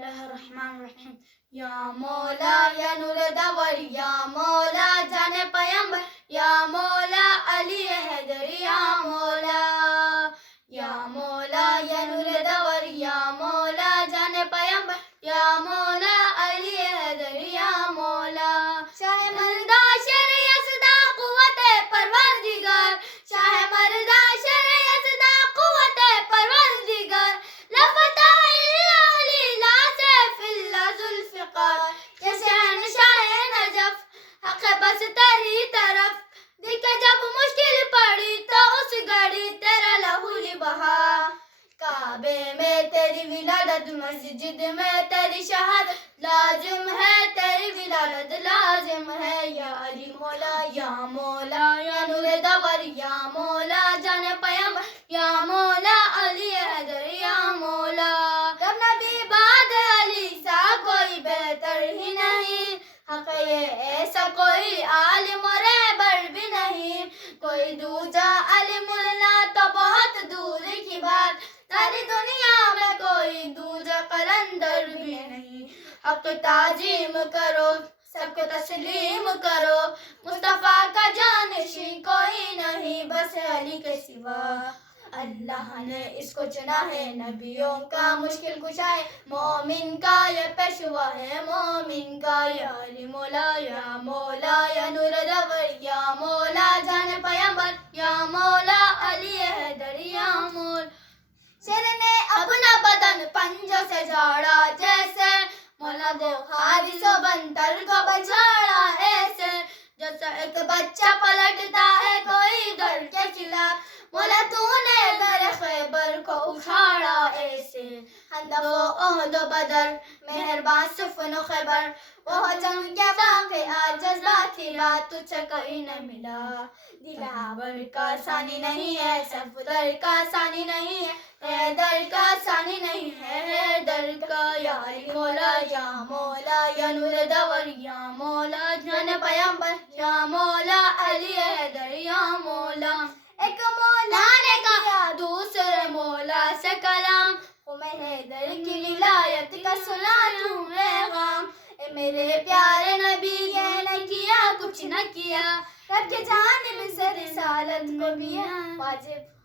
اللہ الرحمن الرحیم. یا مولا یا نور دور، یا مولا جان پیمبر، یا مولا علی حیدر، یا مولا. یا مولا یا نور دور، یا مولا جان پیمبر، یا مولا علی حیدر، یا مولا. شاہ مردہ شر یزدہ قوت پروردگار، شاہ مردہ شر یزدہ قوت پروردگار، لفتح اللہ لیلا سیف اللہ ذوالفقار. یہ شہنشاہ نجف حق بس تیری طرف، دیکھا جب مشکل پڑی تو اس گھڑی تیرا لہو بہا. کعبے میں تیری ولادت، مسجد میں تیری شہادت، لازم ہے تیری ولادت، لازم ہے. یا علی مولا، یا مولا یا نور دور، یا مولا جان پیمبر، یا مولا علی حیدر، یا مولا. جب نبی بعد علی سا کوئی بہتر ہی نہیں، حق یہ ایسا کوئی عالم و رہبر بھی نہیں. کوئی دوجا علم اللہ تو بہت دور کی بات، ساری دنیا میں کوئی دوجا قلندر بھی نہیں. حق تعظیم کرو، سب کو تسلیم کرو، مصطفیٰ کا جانشین کوئی نہیں بس علی کے سوا. اللہ نے اس کو چنا ہے، نبیوں کا مشکل کشا ہے، مومن کا یہ پیشوا ہے، مومن کا. یا علی مولا، یا مولا یا نور دور، یا مولا جان پیمبر، یا مولا علی حیدر، یا مولا. شیر نے اپنا بدن پنجوں سے جھاڑا جیسے، مولا وہ حارث و بندر کو بچھاڑا ایسے، جیسے ایک بچہ پلٹتا ہے کوئی گھر کے خلاف، مولا تو نے در خیبر کو اکھاڑا ایسے. خندق و احد و بدر، مہربان صفن و خیبر، وہ جنگ کے واقعات جذباتی بات تجھ سے کہیں نہ ملا. دلاور کا ثانی نہیں ہے، صفدر کا ثانی نہیں ہے، حیدر کا ثانی نہیں ہے، حیدر کا. یا علی مولا، یا مولا یا نور دور، یا مولا جان پیمبر، یا مولا علی حیدر، یا مولا. ایک مولا نے کہا دوسرے مولا سے کلام، میں حیدر کی ولایت کا سنا تمہیں غام. اے میرے پیارے نبی یہ نہ کیا کچھ نہ کیا، رب کی جانب سے رسالت کو بھی ہے واجب.